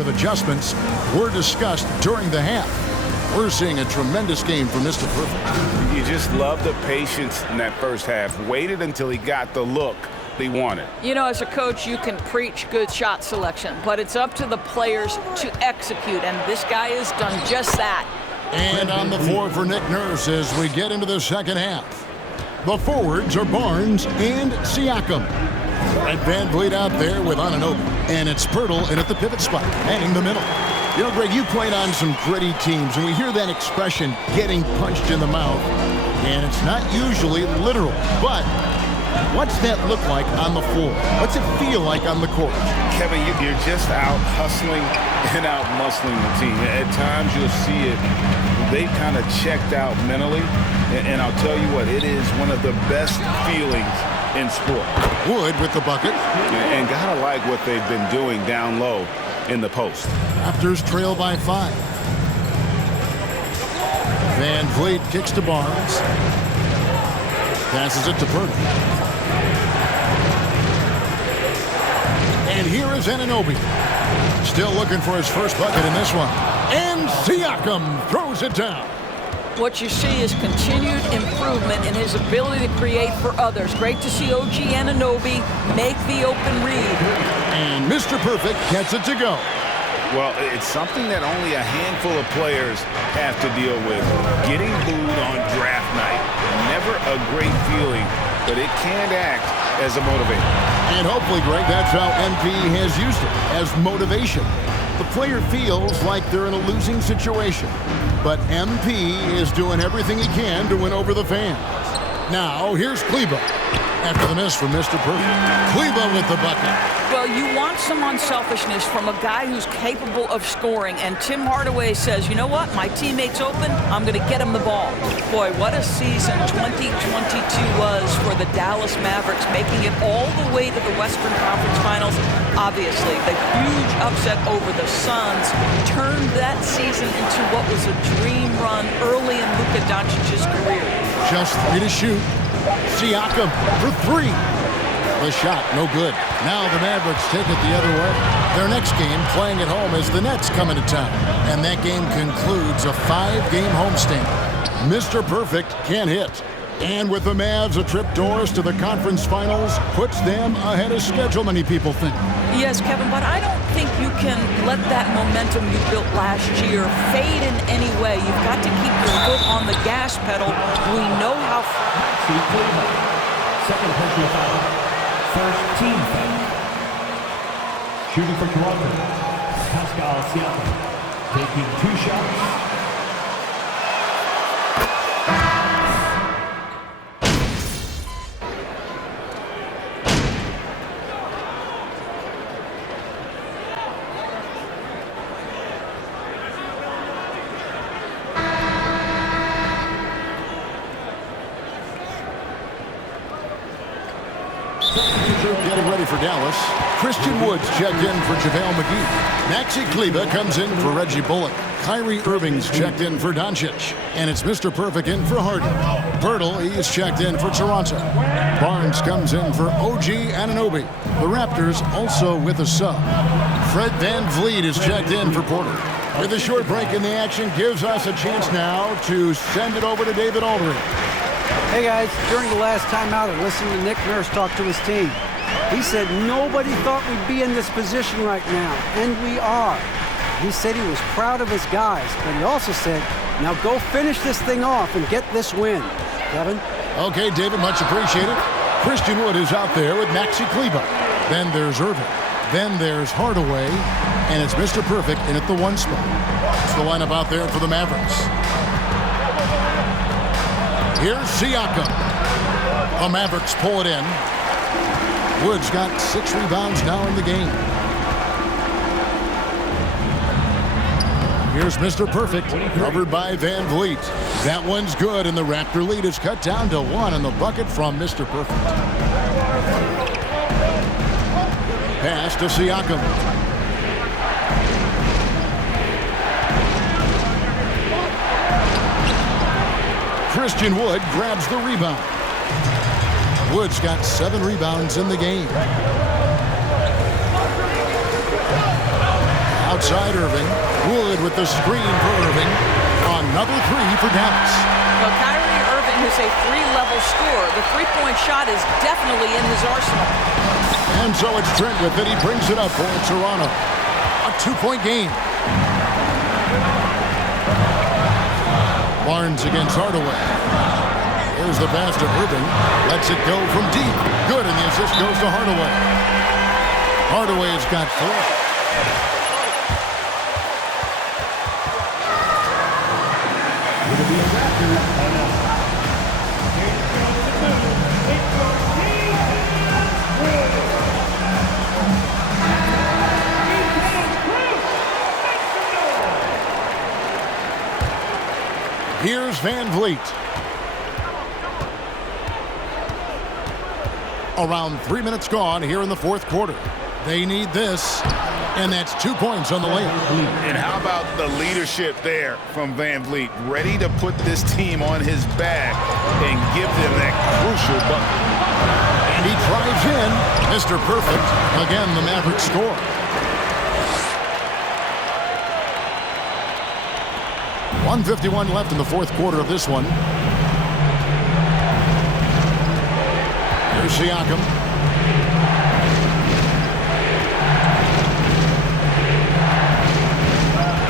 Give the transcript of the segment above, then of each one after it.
of adjustments were discussed during the half. We're seeing a tremendous game from Mr. Perfect. You just love the patience in that first half. Waited until he got the look he wanted. You know, as a coach, you can preach good shot selection, but it's up to the players to execute, and this guy has done just that. And on the floor for Nick Nurse as we get into the second half. The forwards are Barnes and Siakam. Right, Van Vliet out there with Anunoby. And it's Pirtle in at the pivot spot, manning the middle. You know, Greg, you played on some gritty teams, and we hear that expression, getting punched in the mouth. And it's not usually literal, but what's that look like on the floor? What's it feel like on the court? Kevin, you're just out hustling and out muscling the team. At times you'll see it. They've kind of checked out mentally. And I'll tell you what, it is one of the best feelings in sport. Wood with the bucket. And gotta like what they've been doing down low in the post. Raptors trail by 5. Van Vliet kicks to Barnes. Passes it to Pirtle. And here is Anunoby. Still looking for his first bucket in this one. And Siakam throws it down. What you see is continued improvement in his ability to create for others. Great to see OG Anunoby make the open read. And Mr. Perfect gets it to go. Well, it's something that only a handful of players have to deal with. Getting booed on draft night, never a great feeling, but it can act as a motivator. And hopefully, Greg, that's how MP has used it, as motivation. The player feels like they're in a losing situation, but MP is doing everything he can to win over the fans. Now, here's Kleber. After the miss from Mr. Perfect. Kleber with the bucket. Well, you want some unselfishness from a guy who's capable of scoring, and Tim Hardaway says, you know what, my teammate's open, I'm going to get him the ball. Boy, what a season 2022 was for the Dallas Mavericks, making it all the way to the Western Conference Finals. Obviously, the huge upset over the Suns turned that season into what was a dream run early in Luka Doncic's career. Just 3 to shoot. Siakam for 3. The shot, no good. Now the Mavericks take it the other way. Their next game, playing at home, as the Nets come into town. And that game concludes a 5-game homestand. Mr. Perfect can't hit. And with the Mavs a trip doors to the conference finals, puts them ahead of schedule, many people think. Yes, Kevin, but I don't think you can let that momentum you built last year fade in any way. You've got to keep your foot on the gas pedal. We know how... Second personal foul. First team foul. Shooting for Toronto, Pascal Siakam, taking 2 shots. Getting ready for Dallas. Christian Woods checked in for JaVale McGee. Maxi Kleber comes in for Reggie Bullock. Kyrie Irving's checked in for Doncic. And it's Mr. Perfect in for Harden. Pirtle, he's checked in for Toronto. Barnes comes in for OG Anunoby. The Raptors also with a sub. Fred Van Vliet is checked in for Porter. With a short break in the action, gives us a chance now to send it over to David Aldridge. Hey guys, during the last timeout, I listened to Nick Nurse talk to his team. He said nobody thought we'd be in this position right now, and we are. He said he was proud of his guys, but he also said, now go finish this thing off and get this win. Kevin? Okay, David, much appreciated. Christian Wood is out there with Maxi Kleber. Then there's Irving. Then there's Hardaway, and it's Mr. Perfect in at the 1 spot. It's the lineup out there for the Mavericks. Here's Siakam. The Mavericks pull it in. Woods got 6 rebounds now in the game. Here's Mr. Perfect, covered by Van Vliet. That one's good, and the Raptor lead is cut down to 1 in the bucket from Mr. Perfect. Pass to Siakam. Christian Wood grabs the rebound. Wood's got 7 rebounds in the game. Outside Irving. Wood with the screen for Irving. Another three for Dallas. Well, Kyrie Irving is a three-level scorer. The three-point shot is definitely in his arsenal. And so it's Trent with it. He brings it up for Toronto. A two-point game. Barnes against Hardaway. Here's the pass to Irving. Lets it go from deep. Good, and the assist goes to Hardaway. Hardaway's got four. Here's Van Vliet. Around 3 minutes gone here in the fourth quarter. They need this, and that's 2 points on the layup. And how about the leadership there from Van Vliet? Ready to put this team on his back and give them that crucial bucket. And he drives in. Mr. Perfect. Again, the Mavericks score. .151 left in the fourth quarter of this one. Here's Siakam.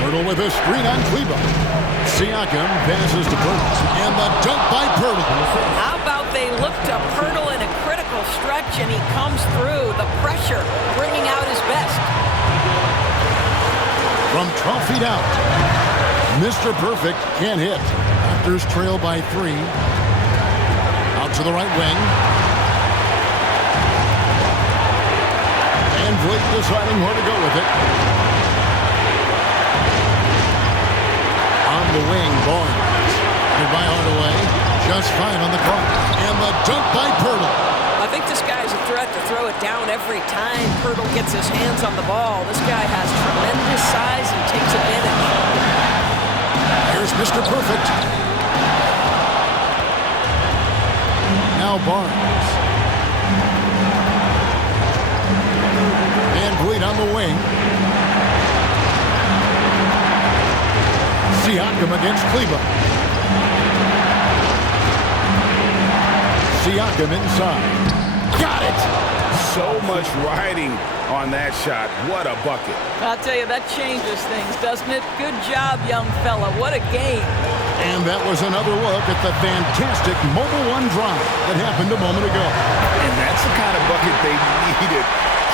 Pirtle with a screen on Kleber. Siakam passes to Pirtle. And the dunk by Pirtle. How about they look to Pirtle in a critical stretch and he comes through. The pressure bringing out his best. From 12 feet out. Mr. Perfect can't hit. Raptors trail by 3. Out to the right wing. And Vliet deciding where to go with it. On the wing, Barnes. And by Hardaway. Just 5 on the clock. And the dunk by Pirtle. I think this guy's a threat to throw it down every time Pirtle gets his hands on the ball. This guy has tremendous size and takes advantage. Here's Mr. Perfect. Now Barnes. Van Vliet on the wing. Siakam against Kleber. Siakam inside. Got it! So much riding on that shot. What a bucket. I'll tell you, that changes things, doesn't it? Good job, young fella. What a game. And that was another look at the fantastic Mobile One drive that happened a moment ago. And that's the kind of bucket they needed.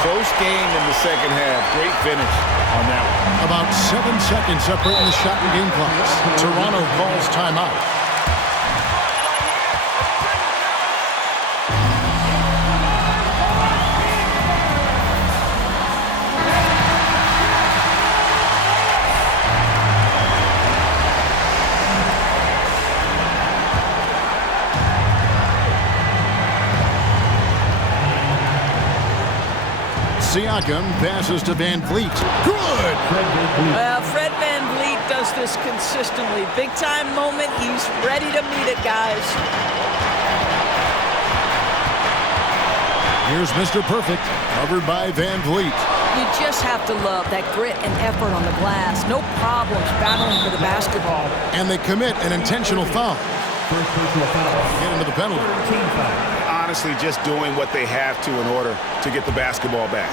Close game in the second half. Great finish on that one. About 7 seconds separating the shot and game clocks. Toronto calls timeout. Siakam passes to Van Vliet. Good! Well, Fred Van Vliet does this consistently. Big-time moment. He's ready to meet it, guys. Here's Mr. Perfect, covered by Van Vliet. You just have to love that grit and effort on the glass. No problems battling for the basketball. And they commit an intentional foul. First personal foul. Get into the penalty. Team foul. Honestly, just doing what they have to in order to get the basketball back.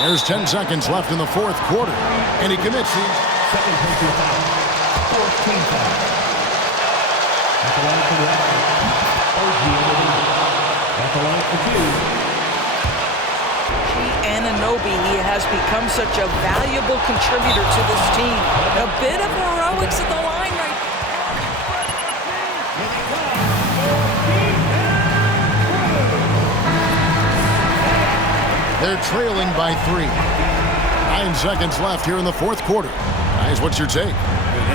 There's 10 seconds left in the fourth quarter. And he commits the second personal foul. Fourth team foul. At the line for the At the line for 2. Anunoby, he has become such a valuable contributor to this team. A bit of heroics at the line right now. They're trailing by 3. 9 seconds left here in the fourth quarter. Guys, what's your take?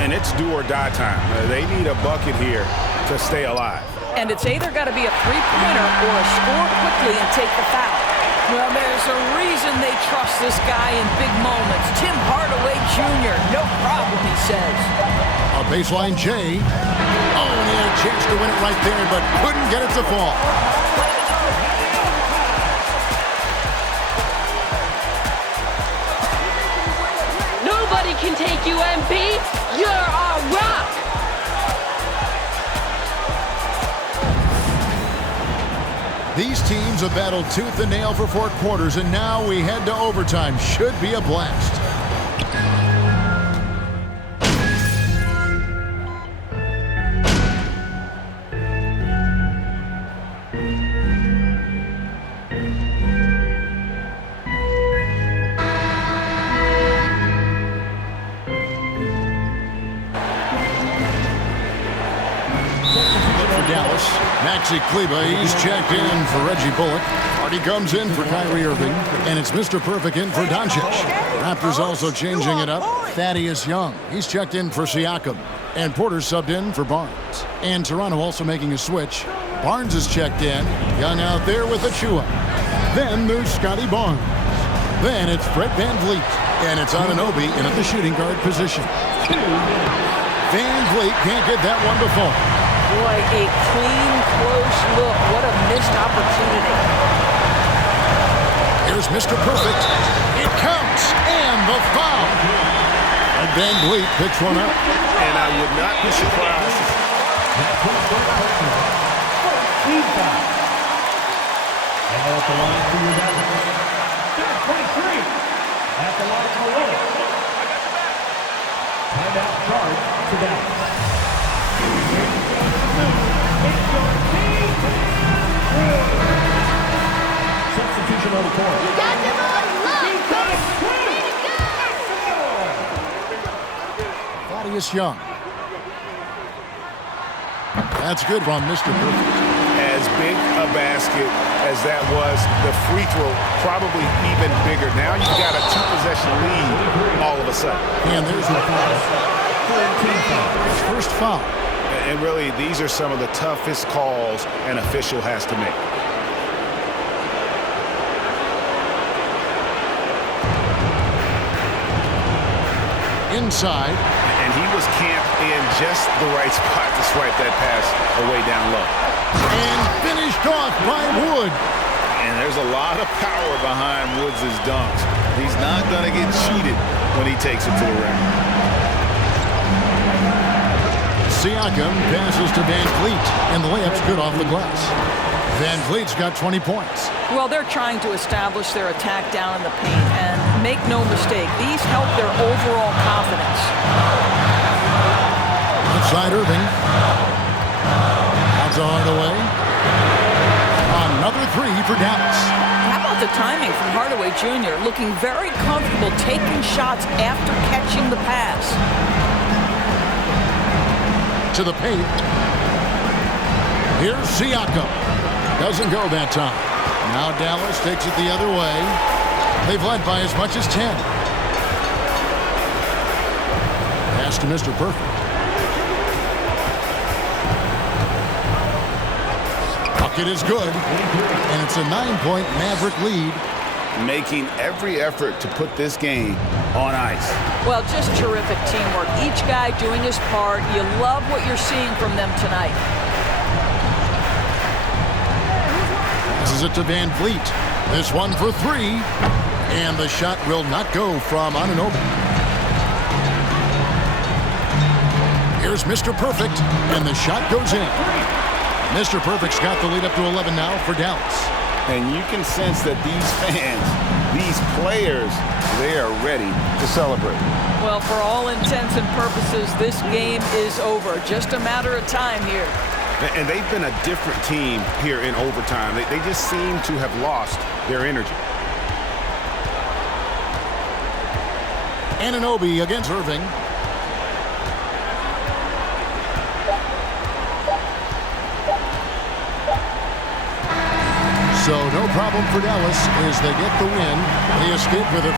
And it's do or die time. They need a bucket here to stay alive. And it's either got to be a three-pointer or a score quickly and take the foul. Well, there's a reason they trust this guy in big moments. Tim Hardaway Jr., no problem, he says. A baseline J. Oh, and he had a chance to win it right there, but couldn't get it to fall. can take you, MP. You're our rock. These teams have battled tooth and nail for 4 quarters, and now we head to overtime. Should be a blast. Dallas. Maxi Kleber, he's checked in for Reggie Bullock. Hardy comes in for Kyrie Irving. And it's Mr. Perfect in for Doncic. Raptors also changing it up. Thaddeus Young, he's checked in for Siakam. And Porter subbed in for Barnes. And Toronto also making a switch. Barnes is checked in. Young out there with Achua. Then there's Scotty Barnes. Then it's Fred VanVleet. And it's Anunoby in at the shooting guard position. VanVleet can't get that one to fall. Boy, a clean, close look. What a missed opportunity. Here's Mr. Perfect. It counts. And the foul. And VanVleet picks one up. And I would not be surprised. And at the line for your Dallas. 23. At the line for Willis. Timeout charge to Dallas. Substitution on the court. Thaddeus Young. That's good from Mr. Perfect. As big a basket as that was, the free throw probably even bigger. Now you've got a 2-possession lead all of a sudden. And there's the first foul. And really, these are some of the toughest calls an official has to make. Inside. And he was camped in just the right spot to swipe that pass away down low. And finished off by Wood. And there's a lot of power behind Woods' dunks. He's not going to get cheated when he takes it to the rim. Siakam passes to VanVleet, and the layup's good off the glass. VanVleet's got 20 points. Well, they're trying to establish their attack down in the paint, and make no mistake, these help their overall confidence. Outside Irving. Out to Hardaway. Another 3 for Dallas. How about the timing from Hardaway Jr., looking very comfortable taking shots after catching the pass. To the paint. Here's Siakam. Doesn't go that time. Now Dallas takes it the other way. They've led by as much as 10. Pass to Mr. Perfect. Bucket is good. And it's a 9-point Maverick lead. Making every effort to put this game on ice. Well, just terrific teamwork. Each guy doing his part. You love what you're seeing from them tonight. Passes it to VanVleet. This one for 3. And the shot will not go from Anunoby. Here's Mr. Perfect. And the shot goes in. Mr. Perfect's got the lead up to 11 now for Dallas. And you can sense that these fans, these players, they are ready to celebrate. Well, for all intents and purposes, this game is over. Just a matter of time here. And they've been a different team here in overtime. They just seem to have lost their energy. Anunoby against Irving. So no problem for Dallas as they get the win. They escape with a